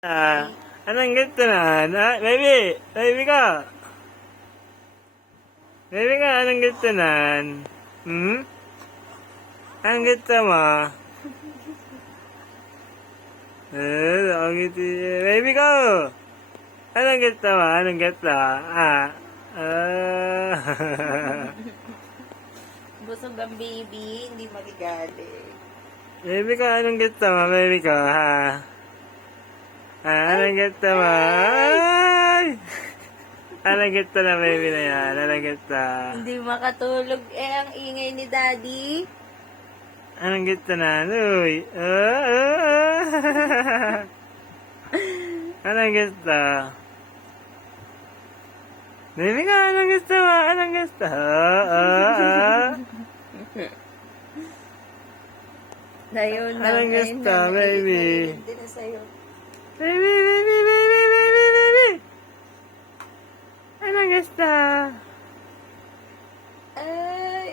Anong gusto na? Baby! Baby ka! Baby ka, anong gusto na? Anong gusto mo? Baby ko! Anong gusto mo? Anong gusto? Busog ang baby, hindi magigaling. Baby ko, anong gusto mo? Baby ko, ha? Anong gusto mo? Ay! Anong gusto na baby na yan? Anong gusto? Hindi makatulog ang ingay ni daddy. Anong gusto na? Uy! Anong gusto? Baby ko, anong gusto mo? Anong gusto? Dayon na. Anong gusto, baby? Hindi na sa'yo. Baby, baby, baby, baby, baby! Anong gusto? Ay,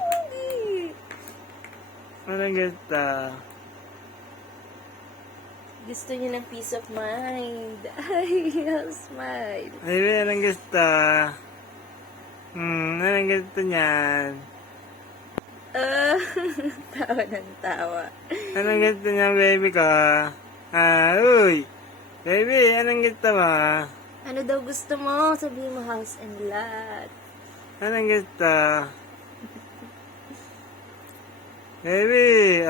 hindi. Anong gusto? Gusto niya ng peace of mind. Ay, I'll smile. Baby, anong gusto? Anong gusto niyan? Tawa ng tawa. Anong gusto niyan, baby ko? Uy! Baby, anong gusto mo? Ano daw gusto mo? Sabihin mo house and lot. Anong gusto? Baby,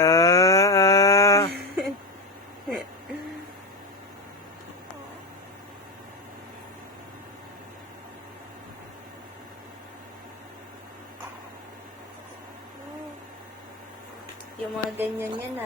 Yung mga ganyan yan